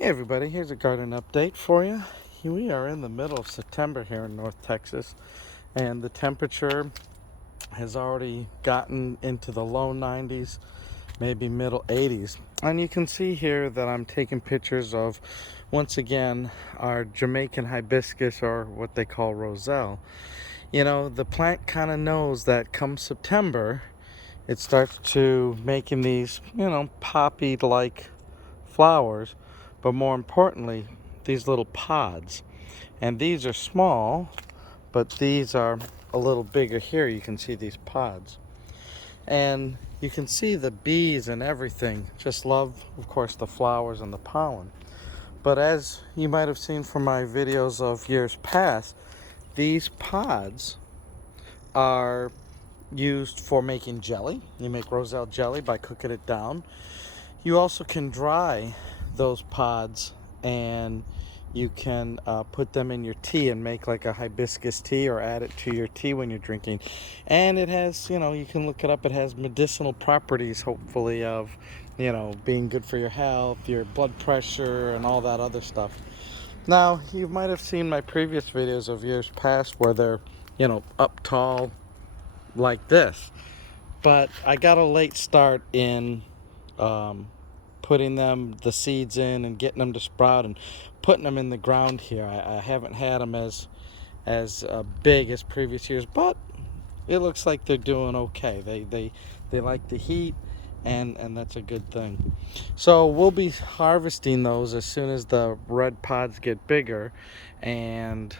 Hey everybody, here's a garden update for you. We are in the middle of September here in North Texas, and the temperature has already gotten into the low 90s, maybe middle 80s. And you can see here that I'm taking pictures of, once again, our Jamaican hibiscus, or what they call Roselle. You know, the plant kind of knows that come September, it starts to making these, poppy-like flowers, but more importantly, these little pods. And these are small, but these are a little bigger here. You can see these pods. And you can see the bees and everything just love, of course, the flowers and the pollen. But as you might have seen from my videos of years past, these pods are used for making jelly. You make Roselle jelly by cooking it down. You also can dry those pods, and you can put them in your tea and make like a hibiscus tea, or add it to your tea when you're drinking. And it has, you can look it up, it has medicinal properties, hopefully, of, being good for your health, your blood pressure, and all that other stuff. Now, you might have seen my previous videos of years past where they're, up tall like this. But I got a late start in putting the seeds in and getting them to sprout and putting them in the ground here. I haven't had them as big as previous years, but it looks like they're doing okay. They like the heat, and that's a good thing. So we'll be harvesting those as soon as the red pods get bigger, and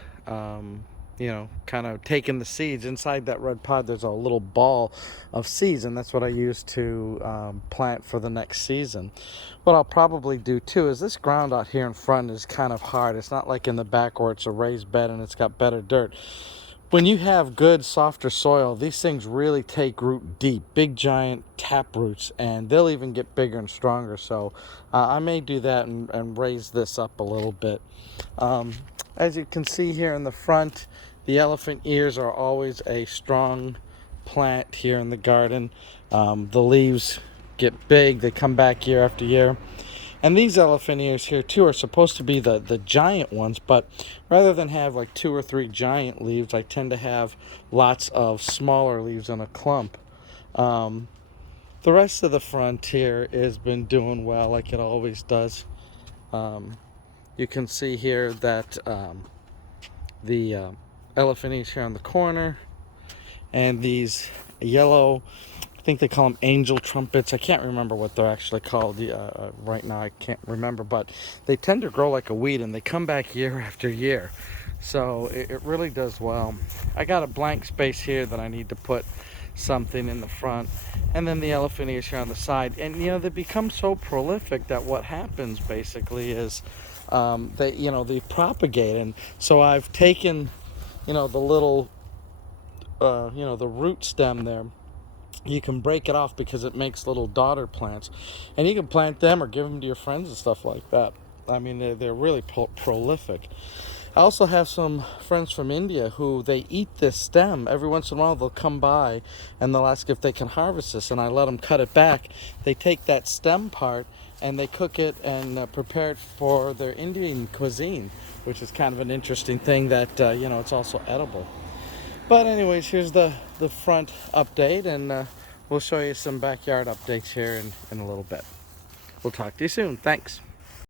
kind of taking the seeds. Inside that red pod, there's a little ball of seeds, and that's what I use to plant for the next season. What I'll probably do too is, this ground out here in front is kind of hard. It's not like in the back where it's a raised bed and it's got better dirt. When you have good, softer soil, these things really take root deep, big, giant tap roots, and they'll even get bigger and stronger. So I may do that and raise this up a little bit. As you can see here in the front, the elephant ears are always a strong plant here in the garden. The leaves get big, they come back year after year. And these elephant ears here too are supposed to be the giant ones, but rather than have like 2 or 3 giant leaves, I tend to have lots of smaller leaves in a clump. The rest of the front here has been doing well, like it always does. You can see here that the elephant ears here on the corner, and these yellow, I think they call them angel trumpets. I can't remember what they're actually called right now. I can't remember, but they tend to grow like a weed, and they come back year after year. So it really does well. I got a blank space here that I need to put something in the front, and then the elephant ears here on the side. And they become so prolific that what happens basically is they propagate. And so I've taken the little the root stem there. You can break it off because it makes little daughter plants, and you can plant them or give them to your friends and stuff like that. I mean, they're really prolific. I also have some friends from India who they eat this stem. Every once in a while they'll come by and they'll ask if they can harvest this, and I let them cut it back. They take that stem part and they cook it and prepare it for their Indian cuisine, which is kind of an interesting thing that it's also edible. But anyways, here's the front update, and we'll show you some backyard updates here in a little bit. We'll talk to you soon. Thanks.